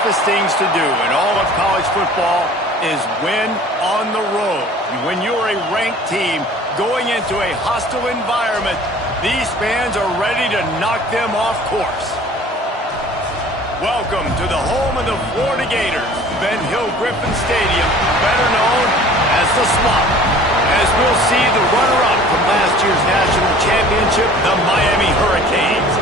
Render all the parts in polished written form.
toughest things to do in all of college football is win on the road. When you're a ranked team going into a hostile environment, these fans are ready to knock them off course. Welcome to the home of the Florida Gators, Ben Hill Griffin Stadium, better known as the Swamp, as we'll see the runner-up from last year's national championship, the Miami Hurricanes,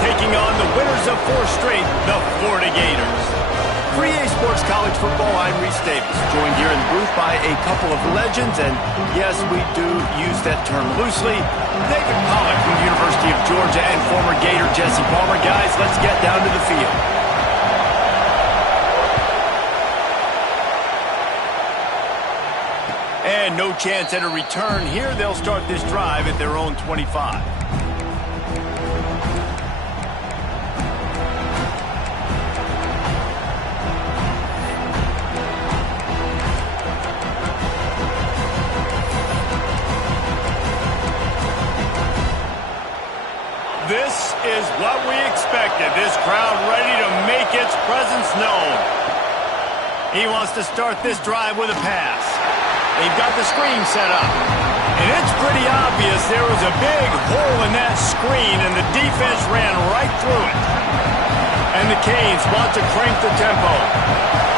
taking on the winners of 4 straight, the Florida Gators. For EA Sports College Football, I'm Reese Davis, joined here in the booth by a couple of legends, and yes, we do use that term loosely. David Pollack from the University of Georgia and former Gator Jesse Palmer. Guys, let's get down to the field. And no chance at a return here. They'll start this drive at their own 25. This is what we expected. This crowd ready to make its presence known. He wants to start this drive with a pass. They've got the screen set up. And it's pretty obvious there was a big hole in that screen, and the defense ran right through it. And the Canes want to crank the tempo.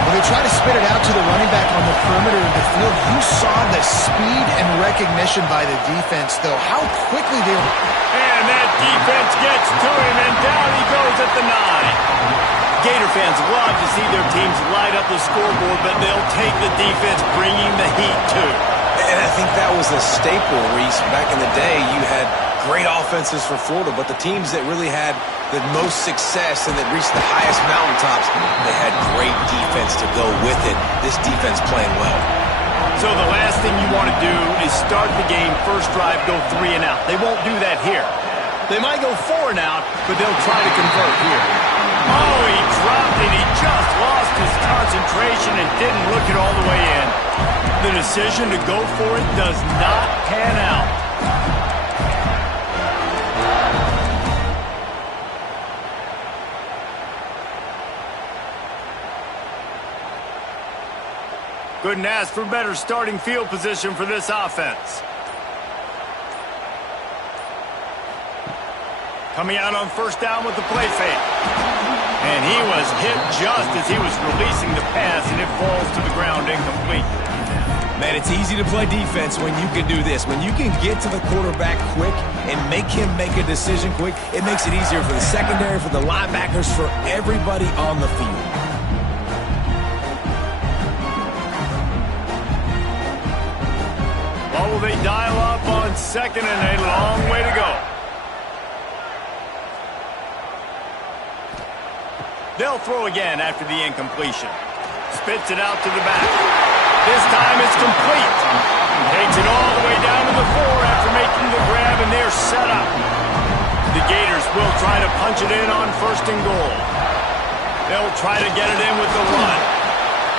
When they try to spit it out to the running back on the perimeter of the field, you saw the speed and recognition by the defense, though. How quickly they were. And that defense gets to him, and down he goes at the 9. Gator fans love to see their teams light up the scoreboard, but they'll take the defense bringing the heat too. And I think that was a staple, Reese. Back in the day, you had great offenses for Florida, but the teams that really had the most success and that reached the highest mountaintops, they had great defense to go with it. This defense playing well. So the last thing you want to do is start the game, first drive, go 3 and out. They won't do that here. They might go 4 and out, but they'll try to convert here. Oh, he dropped it. He just lost his concentration and didn't look it all the way in. The decision to go for it does not pan out. Couldn't ask for better starting field position for this offense. Coming out on first down with the play fake. And he was hit just as he was releasing the pass, and it falls to the ground incomplete. Man, it's easy to play defense when you can do this. When you can get to the quarterback quick and make him make a decision quick, it makes it easier for the secondary, for the linebackers, for everybody on the field. What will they dial up on second and a long way to go? They'll throw again after the incompletion. Spits it out to the back. This time it's complete. Takes it all the way down to the 4 after making the grab, and they're set up. The Gators will try to punch it in on first and goal. They'll try to get it in with the run.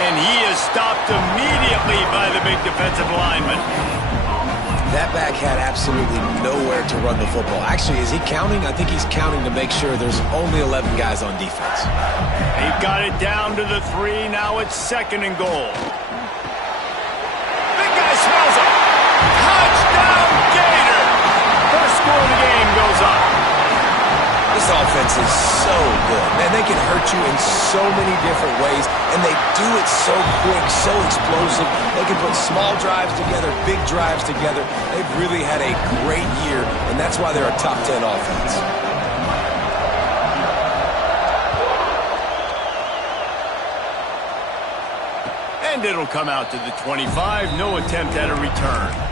And he is stopped immediately by the big defensive lineman. That back had absolutely nowhere to run the football. Actually, is he counting? I think he's counting to make sure there's only 11 guys on defense. They've got it down to the 3. Now it's second and goal. Big guy smells it. Touchdown, Gator! First score of the game goes up. This offense is so good. Man, they can hurt you in so many different ways, and they do it so quick, so explosive. They can put small drives together, big drives together. They've really had a great year, and that's why they're a top 10 offense. And it'll come out to the 25. No attempt at a return.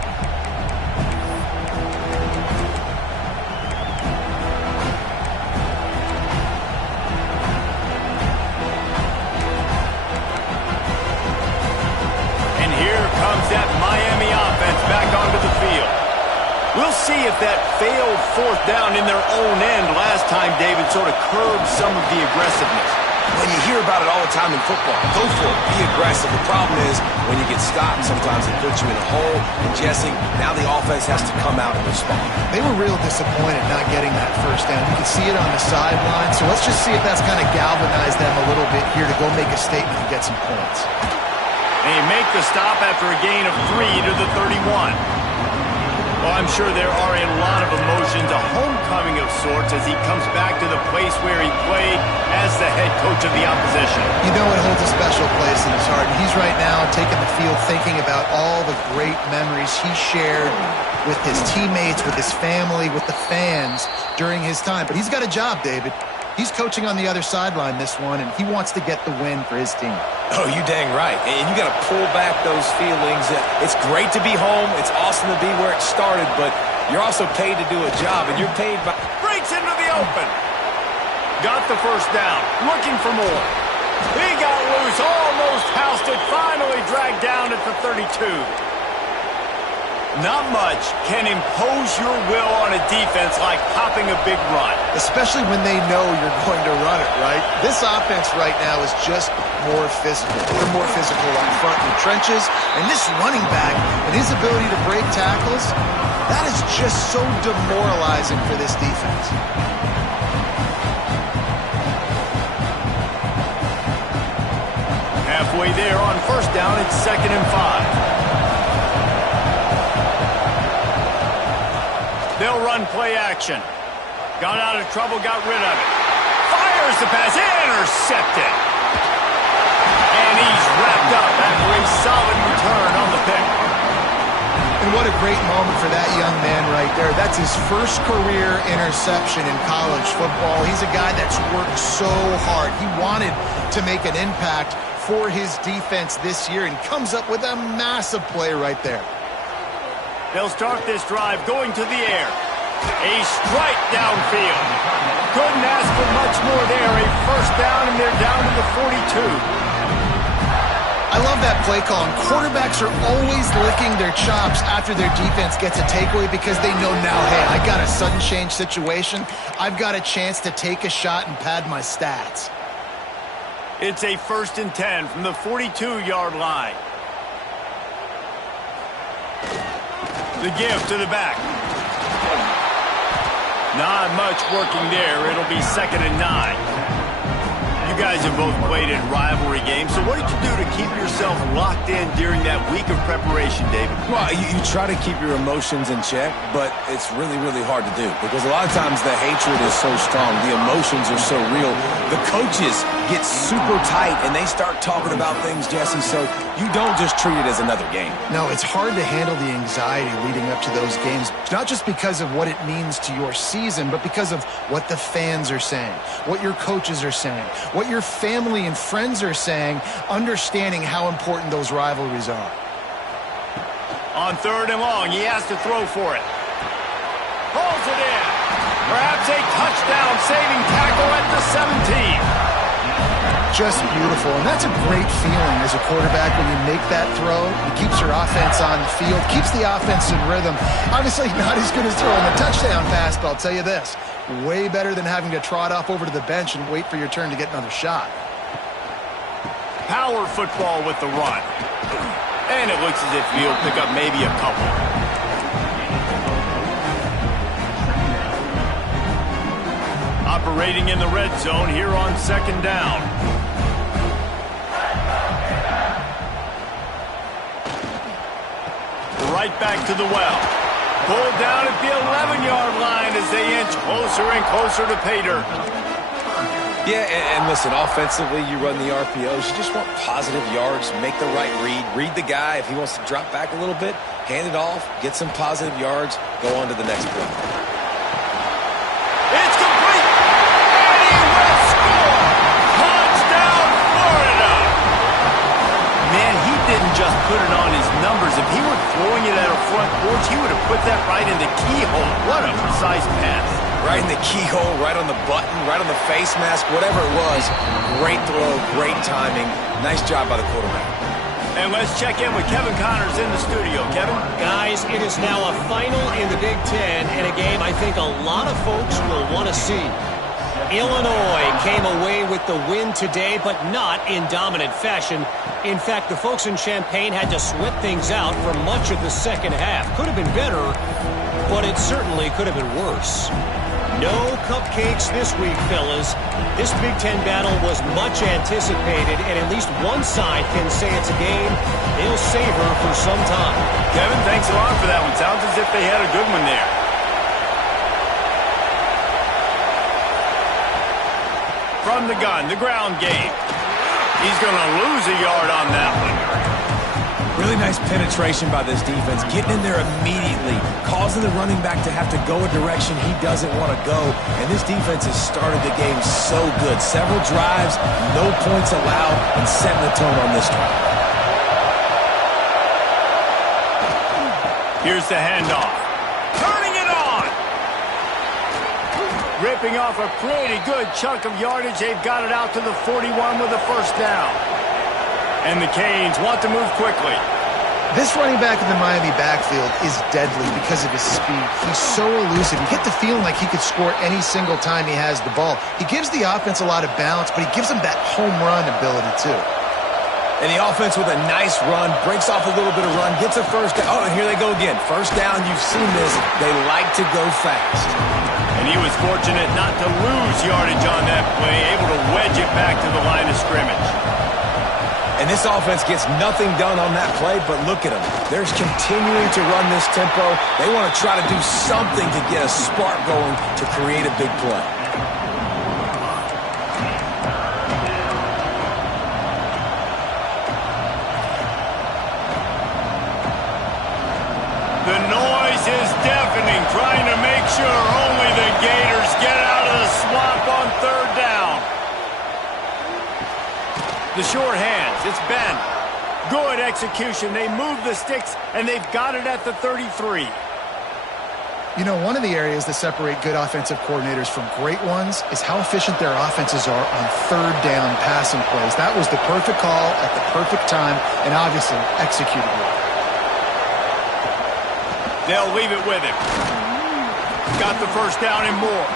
That Miami offense back onto the field. We'll see if that failed fourth down in their own end last time, David, sort of curbed some of the aggressiveness. Well, you hear about it all the time in football. Go for it. Be aggressive. The problem is when you get stopped, sometimes it puts you in a hole. And Jesse, now the offense has to come out and respond. They were real disappointed not getting that first down. You can see it on the sideline. So let's just see if that's kind of galvanized them a little bit here to go make a statement and get some points. They make the stop after a gain of 3 to the 31. Well, I'm sure there are a lot of emotions, a homecoming of sorts as he comes back to the place where he played as the head coach of the opposition. You know it holds a special place in his heart. And he's right now taking the field thinking about all the great memories he shared with his teammates, with his family, with the fans during his time. But he's got a job, David. He's coaching on the other sideline this one, and he wants to get the win for his team. Oh, you dang right. And you got to pull back those feelings. It's great to be home. It's awesome to be where it started, but you're also paid to do a job, and you're paid by... Breaks into the open. Got the first down. Looking for more. He got loose. Almost housed it. Finally dragged down at the 32. Not much can impose your will on a defense like popping a big run. Especially when they know you're going to run it, right? This offense right now is just more physical. They're more physical up front in the trenches. And this running back and his ability to break tackles, that is just so demoralizing for this defense. Halfway there on first down, it's 2nd and 5. They'll run play action. Got out of trouble, got rid of it. Fires the pass, intercepted. And he's wrapped up after a solid return on the pick. And what a great moment for that young man right there. That's his first career interception in college football. He's a guy that's worked so hard. He wanted to make an impact for his defense this year and comes up with a massive play right there. They'll start this drive going to the air. A strike downfield. Couldn't ask for much more there. A first down, and they're down to the 42. I love that play call. And quarterbacks are always licking their chops after their defense gets a takeaway because they know now, hey, I got a sudden change situation. I've got a chance to take a shot and pad my stats. It's a 1st and 10 from the 42-yard line. The give to the back. Not much working there. It'll be 2nd and 9. You guys have both played in rivalry games, so what did you do to keep yourself locked in during that week of preparation, David? Well, you try to keep your emotions in check, but it's really, really hard to do because a lot of times the hatred is so strong. The emotions are so real. The coaches get super tight, and they start talking about things, Jesse, so you don't just treat it as another game. No, it's hard to handle the anxiety leading up to those games, not just because of what it means to your season, but because of what the fans are saying, what your coaches are saying, what your family and friends are saying, understanding how important those rivalries are. On 3rd and long, he has to throw for it. Pulls it in. Perhaps a touchdown-saving tackle at the 17. Just beautiful, and that's a great feeling as a quarterback when you make that throw. It keeps your offense on the field, keeps the offense in rhythm. Obviously not as good as throwing a touchdown pass, but I'll tell you this, way better than having to trot off over to the bench and wait for your turn to get another shot. Power football with the run. And it looks as if he'll pick up maybe a couple. Operating in the red zone here on 2nd down. Right back to the well. Pulled down at the 11-yard line as they inch closer and closer to pay dirt. Yeah, and listen, offensively, you run the RPOs. You just want positive yards, make the right read the guy. If he wants to drop back a little bit, hand it off, get some positive yards, go on to the next play. It's complete, and he will score! Touchdown, Florida! Man, he didn't just put it on his numbers. If he were throwing it at a front porch, he would have put that right in the keyhole. What a precise pass. Right in the keyhole, right on the button, right on the face mask, whatever it was. Great throw, great timing. Nice job by the quarterback. And let's check in with Kevin Connors in the studio. Kevin? Guys, it is now a final in the Big Ten and a game I think a lot of folks will want to see. Illinois came away with the win today, but not in dominant fashion. In fact, the folks in Champaign had to sweat things out for much of the second half. Could have been better, but it certainly could have been worse. No cupcakes this week, fellas. This Big Ten battle was much anticipated, and at least one side can say it's a game they'll savor for some time. Kevin, thanks a lot for that one. Sounds as if they had a good one there. From the gun, the ground game. He's going to lose a yard on that one. Really nice penetration by this defense, getting in there immediately, causing the running back to have to go a direction he doesn't want to go. And this defense has started the game so good. Several drives, no points allowed, and setting the tone on this drive. Here's the handoff. Turning it on! Ripping off a pretty good chunk of yardage. They've got it out to the 41 with a first down. And the Canes want to move quickly. This running back in the Miami backfield is deadly because of his speed. He's so elusive. You get the feeling like he could score any single time he has the ball. He gives the offense a lot of balance, but he gives them that home run ability too. And the offense with a nice run, breaks off a little bit of run, gets a first down. Oh, and here they go again. First down, you've seen this. They like to go fast. And he was fortunate not to lose yardage on that play, able to wedge it back to the line of scrimmage. And this offense gets nothing done on that play, but look at them. They're continuing to run this tempo. They want to try to do something to get a spark going to create a big play. The noise is deafening, trying to make sure only the Gators get out of the swamp on third down. The short hands, it's Ben. Good execution. They move the sticks, and they've got it at the 33. You know, one of the areas that separate good offensive coordinators from great ones is how efficient their offenses are on third down passing plays. That was the perfect call at the perfect time, and obviously executed well. They'll leave it with him. Got the first down and more.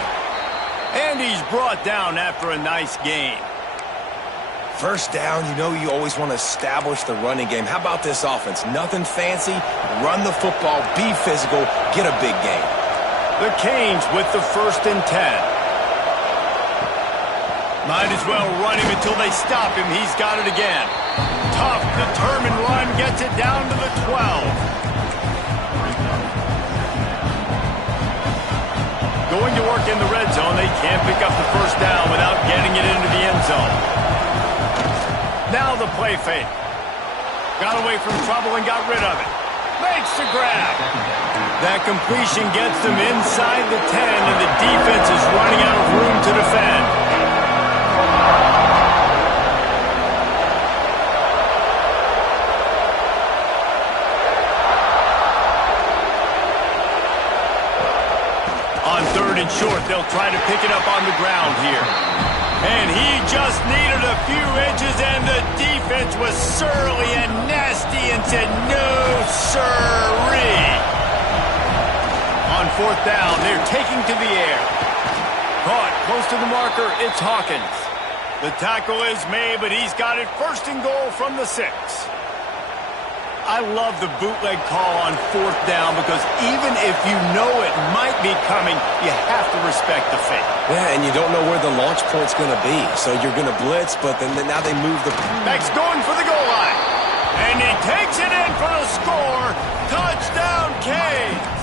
And he's brought down after a nice gain. First down, you know you always want to establish the running game. How about this offense? Nothing fancy. Run the football, be physical, get a big gain. The Canes with the 1st and 10. Might as well run him until they stop him. He's got it again. Tough, determined run, gets it down to the 12. Going to work in the red zone. They can't pick up the first down without getting it into the end zone. Now the play fake. Got away from trouble and got rid of it. Makes the grab. That completion gets them inside the 10, and the defense is running out of room to defend. On 3rd and short, they'll try to pick it up on the ground here. And he just needed a few inches, and the defense was surly and nasty and said, no, sirree. On 4th down, they're taking to the air. Caught close to the marker, it's Hawkins. The tackle is made, but he's got it 1st and goal from the 6. I love the bootleg call on 4th down because even if you know it might be coming, you have to respect the fake. Yeah, and you don't know where the launch point's going to be. So you're going to blitz, but then now they move the... Back's going for the goal line. And he takes it in for the score. Touchdown, Canes.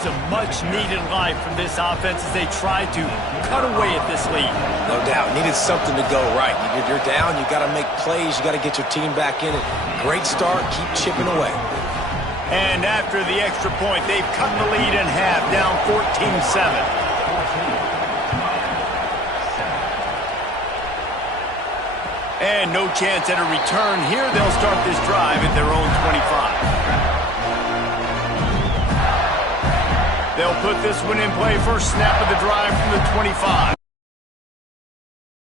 It's a much-needed life from this offense as they try to cut away at this lead. No doubt. Needed something to go right. You're down. You got to make plays. You got to get your team back in it. Great start. Keep chipping away. And after the extra point, they've cut the lead in half, down 14-7. And no chance at a return here. They'll start this drive at their own 25. They'll put this one in play. First snap of the drive from the 25.